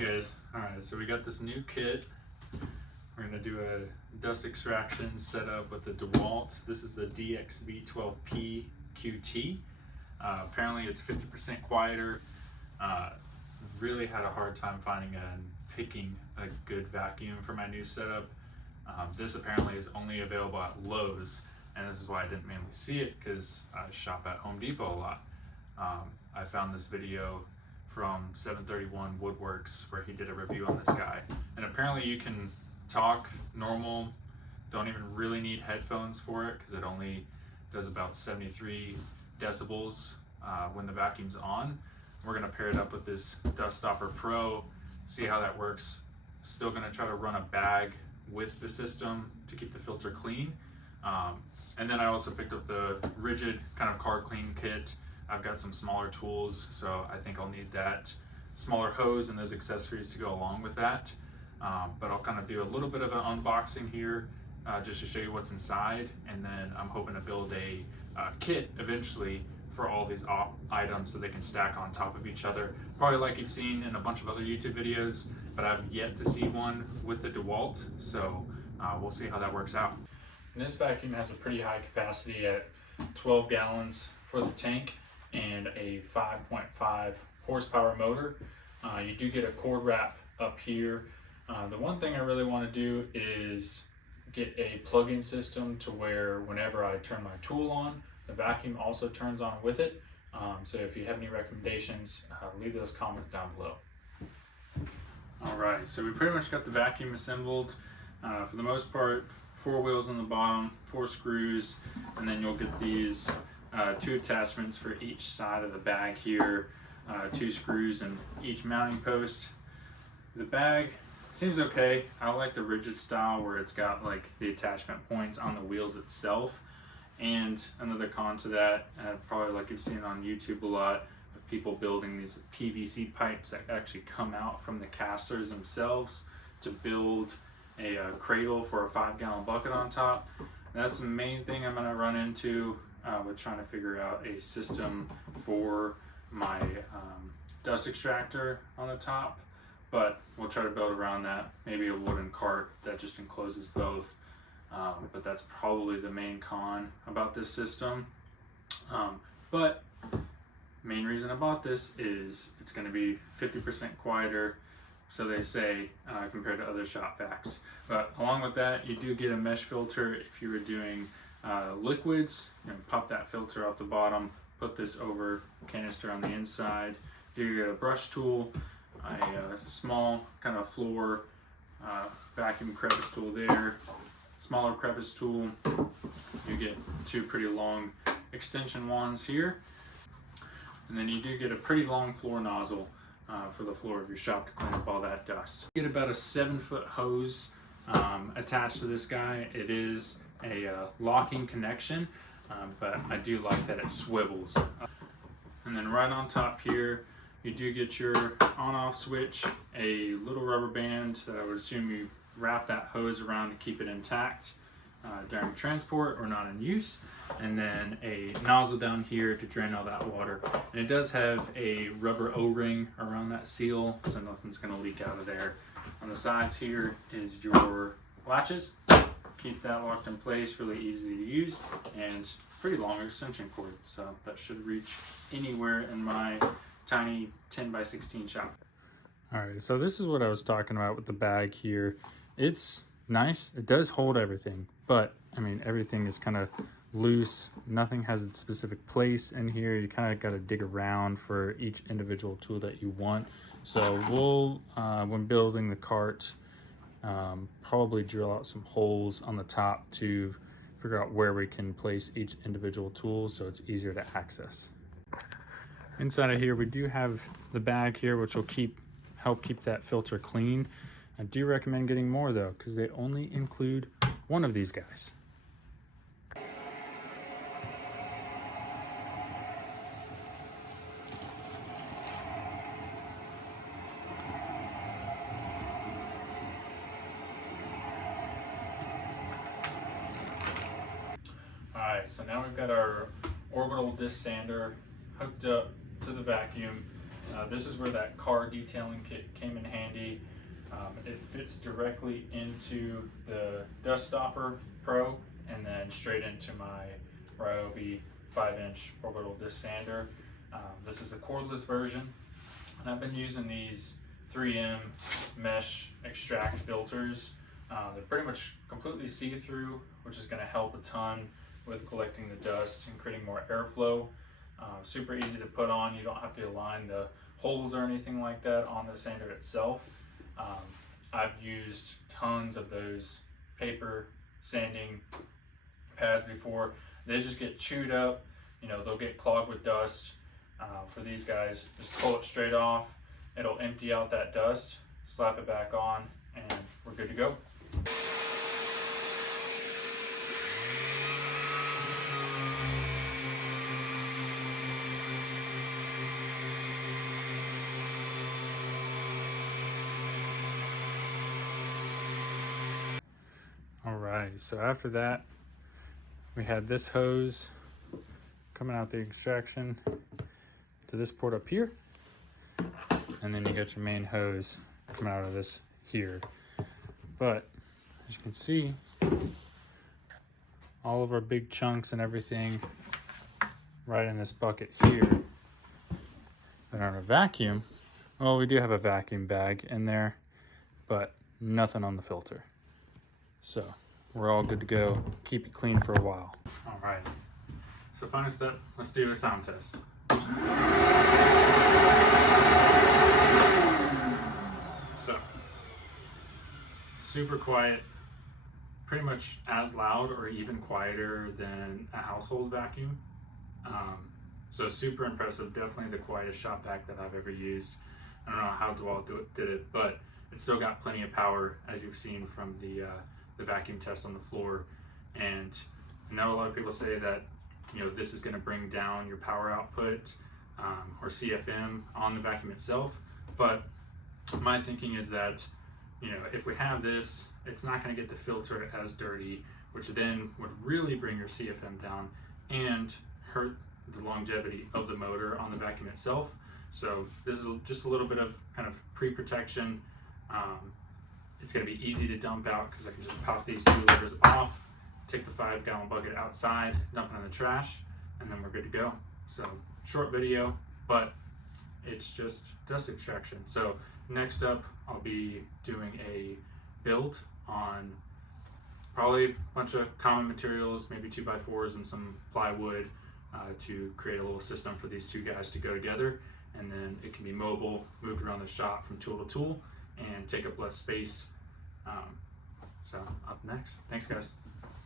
Hey guys, alright, so we got this new kit. We're going to do a dust extraction setup with the DeWalt. This is the DXV12P-QT. Apparently it's 50% quieter. Really had a hard time finding and picking a good vacuum for my new setup. This apparently is only available at Lowe's, and this is why I didn't mainly see it, because I shop at Home Depot a lot. I found this video from 731 Woodworks where he did a review on this guy, and apparently you can talk normal, don't even really need headphones for it because it only does about 73 decibels when the vacuum's on. We're going to pair it up with this Dust Stopper Pro, see how that works. Still going to try to run a bag with the system to keep the filter clean, and then I also picked up the Ridgid kind of car clean kit. I've got some smaller tools, so I think I'll need that smaller hose and those accessories to go along with that. But I'll kind of do a little bit of an unboxing here just to show you what's inside, and then I'm hoping to build a kit eventually for all these items so they can stack on top of each other. Probably like you've seen in a bunch of other YouTube videos, but I've yet to see one with the DeWalt, so we'll see how that works out. And this vacuum has a pretty high capacity at 12 gallons for the tank and a 5.5 horsepower motor. You do get a cord wrap up here. The one thing I really want to do is get a plug-in system to where whenever I turn my tool on, the vacuum also turns on with it. So if you have any recommendations, leave those comments down below. Alright, so we pretty much got the vacuum assembled. For the most part, 4 wheels on the bottom, 4 screws, and then you'll get these 2 attachments for each side of the bag here, 2 screws in each mounting post. The bag seems okay. I like the Ridgid style where it's got like the attachment points on the wheels itself. And another con to that, probably like you've seen on YouTube a lot, of people building these PVC pipes that actually come out from the casters themselves to build a cradle for a 5-gallon bucket on top. And that's the main thing I'm going to run into with trying to figure out a system for my dust extractor on the top, but we'll try to build around that. Maybe a wooden cart that just encloses both, but that's probably the main con about this system. But main reason I bought this is it's going to be 50% quieter, so they say, compared to other shop vacs. But along with that, you do get a mesh filter if you were doing liquids. You know, pop that filter off the bottom, put this over canister on the inside. You get a brush tool, a small kind of floor vacuum crevice tool there, smaller crevice tool. You get 2 pretty long extension wands here, and then you do get a pretty long floor nozzle for the floor of your shop to clean up all that dust. You get about a 7-foot hose attached to this guy. It is a locking connection, but I do like that it swivels. And then right on top here, you do get your on-off switch, a little rubber band that I would assume you wrap that hose around to keep it intact during transport or not in use, and then a nozzle down here to drain all that water. And it does have a rubber O-ring around that seal, so nothing's going to leak out of there. On the sides here is your latches. Keep that locked in place, really easy to use, and pretty long extension cord, so that should reach anywhere in my tiny 10x16 shop. Alright, so this is what I was talking about with the bag here. It's nice, it does hold everything, but I mean everything is kind of loose. Nothing has its specific place in here. You kind of got to dig around for each individual tool that you want. So we'll, when building the cart, probably drill out some holes on the top to figure out where we can place each individual tool so it's easier to access. Inside of here we do have the bag here, which will help keep that filter clean. I do recommend getting more though, because they only include one of these guys. Alright, so now we've got our orbital disc sander hooked up to the vacuum. This is where that car detailing kit came in handy. It fits directly into the Dust Stopper Pro and then straight into my Ryobi 5-inch orbital disc sander. This is a cordless version, and I've been using these 3M mesh extract filters. They're pretty much completely see-through, which is going to help a ton with collecting the dust and creating more airflow. Super easy to put on. You don't have to align the holes or anything like that on the sander itself. I've used tons of those paper sanding pads before. They just get chewed up, you know, they'll get clogged with dust. For these guys, just pull it straight off. It'll empty out that dust, slap it back on, and we're good to go. All right, so after that, we had this hose coming out the extraction to this port up here, and then you got your main hose coming out of this here. But as you can see, all of our big chunks and everything right in this bucket here. But on a vacuum, well, we do have a vacuum bag in there, but nothing on the filter. So we're all good to go. Keep it clean for a while. All right, so final step, let's do a sound test. So, super quiet, pretty much as loud or even quieter than a household vacuum. So super impressive, definitely the quietest shop vac that I've ever used. I don't know how DeWalt did it, but it still got plenty of power, as you've seen from the vacuum test on the floor. And I know a lot of people say that, you know, this is going to bring down your power output or CFM on the vacuum itself, but my thinking is that, you know, if we have this, it's not going to get the filter as dirty, which then would really bring your CFM down and hurt the longevity of the motor on the vacuum itself. So this is just a little bit of kind of pre-protection. It's going to be easy to dump out because I can just pop these 2 liters off, take the 5-gallon bucket outside, dump it in the trash, and then we're good to go. So short video, but it's just dust extraction. So next up, I'll be doing a build on probably a bunch of common materials, maybe 2x4s and some plywood to create a little system for these 2 guys to go together. And then it can be mobile, moved around the shop from tool to tool, and take up less space. So up next. Thanks, guys.